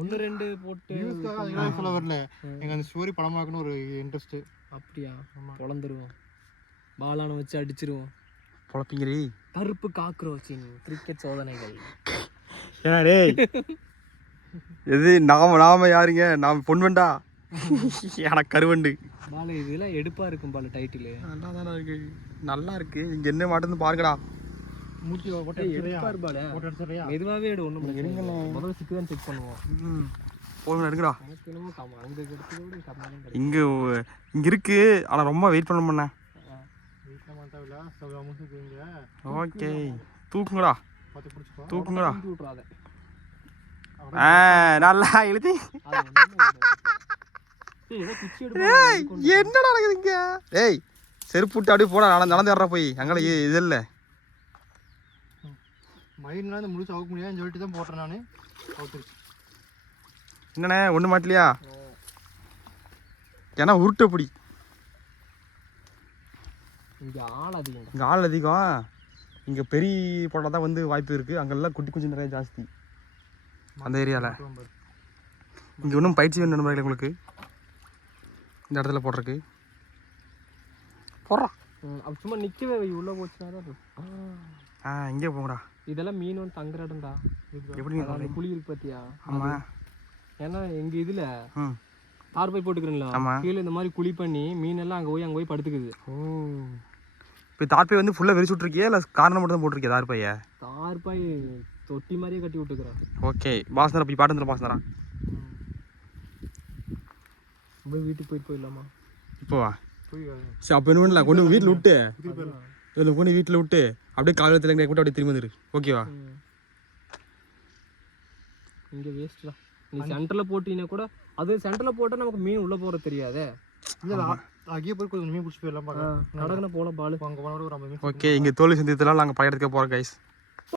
ஒன்று ரெண்டு போட்டு வியூஸ்க்காக அதெல்லாம் சொல்ல வரல. எங்க அந்த ஸ்டோரி படமாக்கணும் ஒரு இன்ட்ரெஸ்ட். அப்படியா? பொழந்துருவோம், பாலான வச்சு அடிச்சிருவோம். பொழப்பிங்கிறீ கருப்பு காக்ரோச்சின் கிரிக்கெட் சோதனைகள். ஏன்னா டேய் எது நாம யாருங்க? நாம் பொன்வண்டா எனக்கு கருவண்டு. பாலு இதெல்லாம் எடுப்பா இருக்கும் பாலு. டைட்டில் நல்லா தானே இருக்கு, நல்லா இருக்கு. இங்க என்ன மாட்டேன்னு பாருங்கடா. மூட்டி போட்டு எடுப்பாரு பாலு. போட்டு எடுத்துறியா? மெதுவாகவே எடு, ஒன்றும் முதல்ல சிக்குதான் செக் பண்ணுவோம். போதும் எடுங்கடா. எனக்கு என்னமோ அங்கே கிடைச்சதோடு கம்மியாக இங்கே இங்கே இருக்கு, ஆனால் ரொம்ப வெயிட் பண்ண பண்ணேன். வீட்டில் மாட்டாவில்ல சொல்லுங்க. ஓகே தூக்குங்கடா, பார்த்து பிடிச்சிக்கோ. தூக்குங்கடா. விட்றாத. நல்லா எழுதி. என்ன நடக்குதுங்க? ஏய் செருப்பு விட்டு அப்படியே போடா, நடந்து வர்ற போய் அங்கே இது இல்லை. மயிர்னா இந்த முழுசு அவுக்க முடியாதுன்னு சொல்லிட்டு தான் போட்டேன் நான். அவுத்துருச்சு. என்னண்ணே ஒன்று மாட்டலையா? ஏன்னா உருட்டு அப்படி. இங்கே ஆள் அதிகம். இங்கே ஆள் அதிகம். இங்கே பெரிய போட்டால் தான் வந்து வாய்ப்பு இருக்குது. அங்கெல்லாம் குட்டி குஞ்சு நிறைய ஜாஸ்தி அந்த ஏரியாவில். இங்கே இன்னும் பயிற்சி வேணும் நண்பர்களே உங்களுக்கு இந்த இடத்துல போடுறதுக்கு. போடுறா சும்மா நிற்கவே உள்ளே போச்சுன்னா தான். இங்கே போங்கடா. இதெல்லாம் மீன் வந்து தங்குற இடம்டா. எப்படி அந்த குழி இருக்கு பார்த்தியா? ஆமாம். ஏன்னா எங்கள் இதில் தார்பாய் போட்டுக்கிறீங்களா, கீழே இந்த மாதிரி குழி பண்ணி மீன் எல்லாம் அங்கே போய் படுத்துக்குது. ஓ இப்போ தார்பாய் வந்து ஃபுல்லாக விரிச்சு விட்ருக்கியா இல்லை காரணம் மட்டும் தான் போட்டிருக்கியா? தார்பாயை தார்பாய் தொட்டி மாதிரியே கட்டி விட்டுக்கிறேன். ஓகே பாசனரா போய் பாட்டு வந்துடும். பாசனரா போய் வீட்டுக்கு போயிடலாமா? இப்போ வா. சரி அப்போ என்ன பண்ணலாம், கொண்டு வீட்டில் விட்டு இதில் கொண்டு வீட்டில் விட்டு அப்படியே காலையில் எங்கே கூட அப்படியே திரும்பி வந்துரு. ஓகேவா? இங்கே வேஸ்ட் தான். நீ சென்டரில் போட்டீங்கன்னா கூட அது சென்டரில் போட்டால் நமக்கு மீன் உள்ளே போகிறது தெரியாதே. இல்லை அங்கேயே போய் கொஞ்சம் மீன் பிடிச்சி போயிடலாம். கடற்கரை போகலாம் பாலு. அங்கே போன ஒரு 50 மீன். ஓகே இங்கே தோல்வி சந்தியத்தெல்லாம் நாங்கள் பழைய இடத்துக்கு போகிறோம் கைஸ்.